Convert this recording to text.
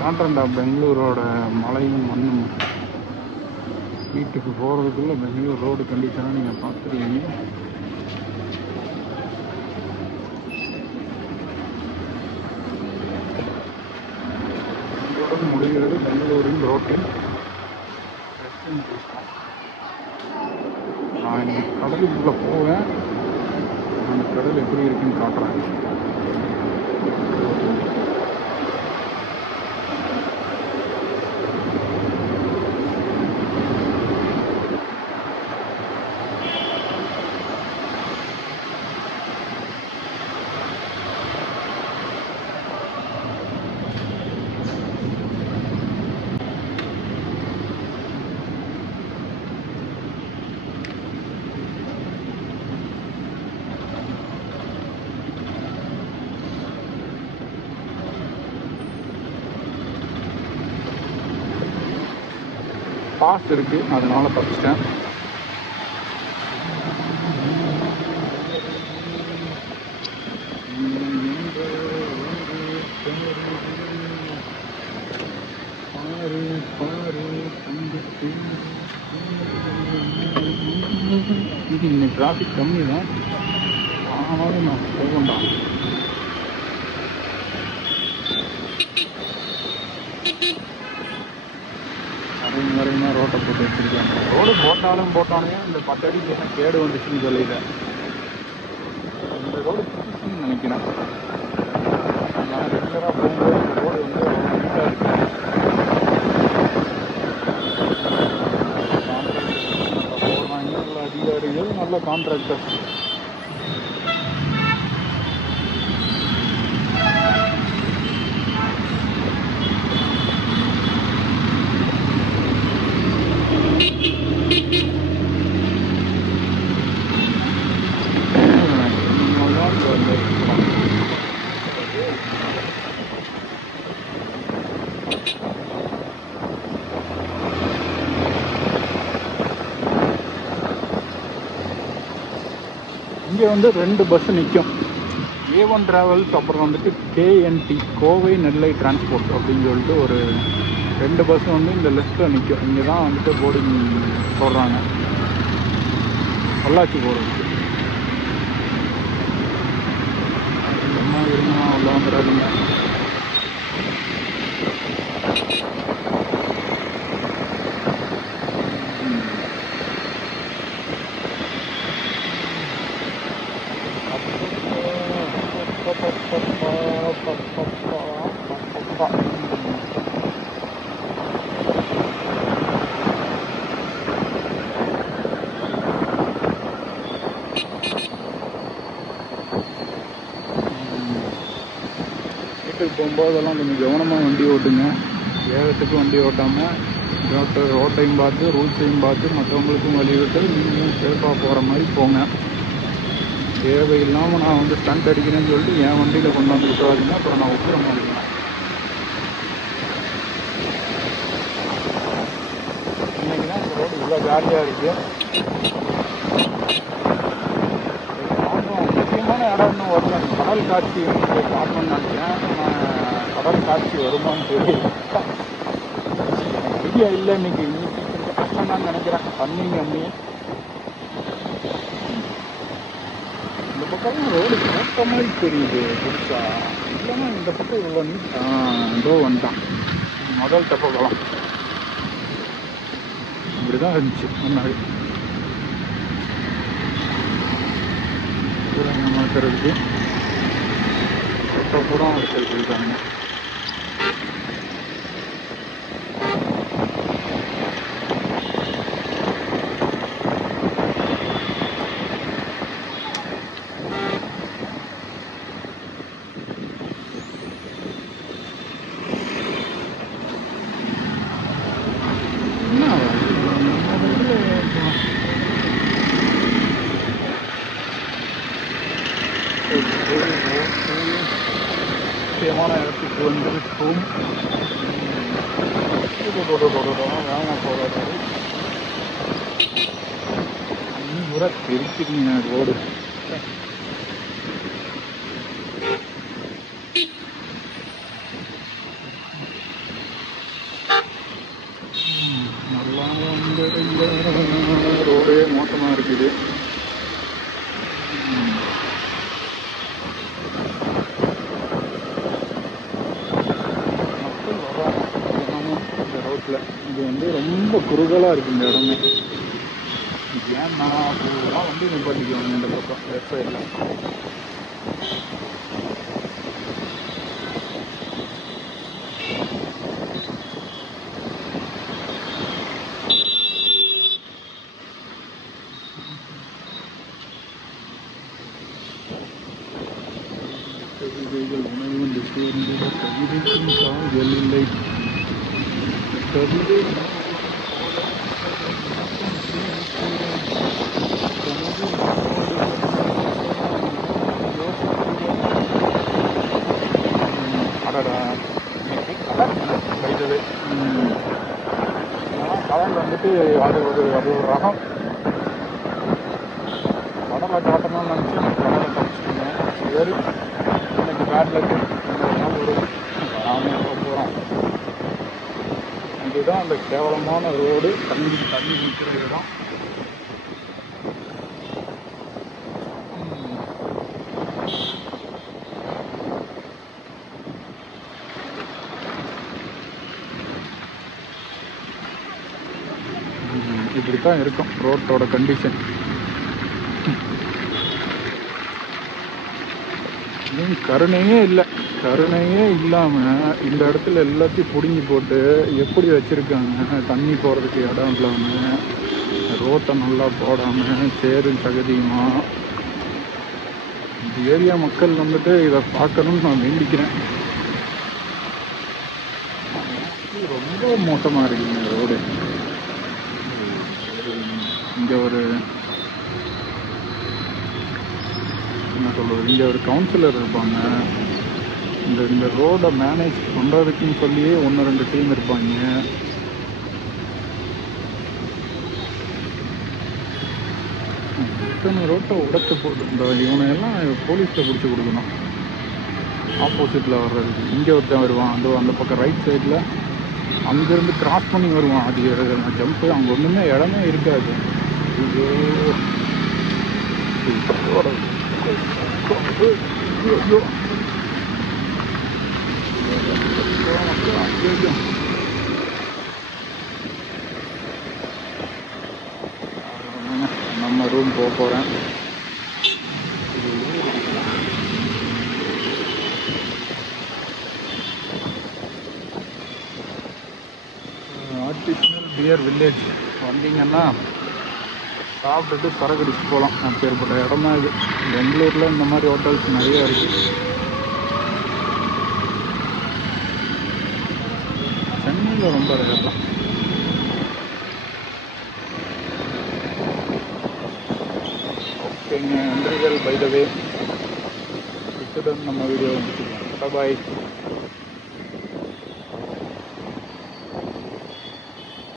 காட்டுறேன்டா பெங்களூரோட மலையும் மண்ணும். வீட்டுக்கு போகிறதுக்குள்ளே பெங்களூர் ரோடு கண்டிஷனாக நீங்கள் பார்த்துருவீங்க. முடிகிறது பெங்களூரின் ரோட்டில். நான் இன்னைக்கு கடலுக்குள்ளே போவேன். அந்த கடல் எப்படி இருக்குன்னு காட்டுறேன். பாஸ் இருக்குது, அதனால தப்பிச்சிட்டேன். இது இன்னைக்கு டிராஃபிக் கம்மி தான், ஆனாலும் நான் போகண்டாம். வரையுமா ரோட்டை போட்டு வச்சிருக்காங்க. ரோடு போட்டாலுமே இந்த 10 அடி பேசம் கேடு வந்துச்சுன்னு சொல்லியில. இந்த ரோடு புதுசுன்னு நினைக்கிறேன். நான் ரெகுலராக போகும்போது இந்த ரோடு வந்து நீட்டாக இருக்கு. போடுறாங்க அதிகாரிகள், நல்ல கான்ட்ராக்டர்ஸ். இங்கே வந்து 2 பஸ்ஸு நிற்கும். A1 ட்ராவல்ஸ், அப்புறம் வந்துட்டு KNT, கோவை நெல்லை டிரான்ஸ்போர்ட் அப்படின்னு சொல்லிட்டு ஒரு 2 பஸ்ஸு வந்து இந்த லிஸ்ட்டில் நிற்கும். இங்கே தான் வந்துட்டு போர்டிங் போடுறாங்க, பொள்ளாச்சி போகிறதுக்கு. சும்மா இருந்தா உள்ள வந்துடாதீங்க. வீட்டுக்கு போகும்போதெல்லாம் கொஞ்சம் கவனமாக வண்டி ஓட்டுங்க. வேகத்துக்கு வண்டி ஓட்டாமல் ரோட்டையும் பார்த்து ரூல்ஸையும் பார்த்து மற்றவங்களுக்கும் வழி விட்டு நீங்களும் சேஃபாக போகிற மாதிரி போங்க. தேவையில்லாமல் நான் வந்து ஸ்டண்ட் அடிக்கிறேன்னு சொல்லிட்டு என் வண்டியில் கொண்டு வந்து விட்டுறாதீங்க, அப்புறம் நான் உப்புற மாட்டேங்கிறேன். இன்னைக்கு தான் இந்த ரோடு இவ்வளோ ஜாலியாக இருக்குது. முக்கியமான இடம் இன்னும் வரல. கடல் காட்சி வந்து பார்க்கணும்னு நினச்சேன். கடல் காட்சி வருமானு தெரியல. ஐடியா இல்லை. இன்னைக்கு கொஞ்சம் கஷ்டம் தான் நினைக்கிறேன். தண்ணி கம்மி. இந்த பக்கம் ரோடு போட்ட மாதிரி தெரியுது புதுசா. இல்லைன்னா இந்த பக்கம் இவ்வளோ இதோ வந்துட்டான் முதல் தெப்பக்குளம். இப்படிதான் இருந்துச்சு முன்னாடி. மாற்றுறதுக்கு இப்போ கூட வச்சுருக்காங்க. முக்கியமான இடத்துக்கு வந்துருக்கும். வேகமாக போகிறது முறை தெரிச்சுக்கீங்க ரோடு. ரொம்ப குறுகலாக இருக்குது இந்த இடமே. ஏன் நான் ஃபுல்லாக வண்டி நிப்பாட்டிக்குவாங்க இந்த பக்கம் லெஃப்ட் சைடில். கவிதைகள் உணவு சேர்ந்து கவிதைக்கும் கால்கள் இல்லை. கவிதை அடடா வைத்தது கலர் வந்துட்டு அது ஒரு ரகம். கடலை காட்டணும்னு நினச்சி கடலை தப்பிச்சுட்டீங்க. சரி, இன்னைக்கு பேட் லக்கு. இன்னொரு நாள் வரும், வராமல் போகிறோம். இதுதான் அந்த கேவலமான ரோடு. தண்ணி நிற்கிற இடம். இப்படித்தான் இருக்கும் ரோட்டோட கண்டிஷன். கருணையே இல்லை. கருணையே இல்லாமல் இந்த இடத்துல எல்லாத்தையும் பிடுங்கி போட்டு எப்படி வச்சுருக்காங்க. தண்ணி போகிறதுக்கு இடம் இல்லாமல், ரோட்டை நல்லா போடாமல், சேரும் சகதியுமாக. இந்த ஏரியா மக்கள் வந்துட்டு இதை பார்க்கணும்னு நான் வேண்டிக்கிறேன். ரொம்ப மோசமாக இருக்குங்க ரோடு. இங்கே ஒரு என்ன சொல்கிறது, இங்கே ஒரு கவுன்சிலர் இருப்பாங்க. இந்த ரோடை மேனேஜ் பண்ணுறதுக்குன்னு சொல்லியே 1-2 டீம் இருப்பாங்க. இத்தனை ரோட்டை உடைச்சு போட்டு இவனையெல்லாம் போலீஸில் பிடிச்சி கொடுக்கணும். ஆப்போசிட்டில் வர்றதுக்கு இங்கே ஒருத்தன் வருவான். அந்த பக்கம் ரைட் சைடில் அங்கேருந்து கிராஸ் பண்ணி வருவான். அது ஜம்ப்பு அங்கே ஒன்றுமே இடமே இருக்காது. ஐயோ நம்ம ரூம் போகிறேன். ஆர்டிஃபிஷியல் பியர் வில்லேஜ் வந்தீங்கன்னா சாப்பிட்டுட்டு சரக்கடிச்சு போகலாம். அப்பேற்பட்ட இடம் தான் இது. பெங்களூரில் இந்த மாதிரி ஹோட்டல்ஸ் நிறையா இருக்குது. சென்னையில் ரொம்ப ரேர் தான். ஓகேங்க, நன்றிகள். பை த வே, இத்துடன் நம்ம வீடியோ முடிச்சுக்கலாம். பாய்.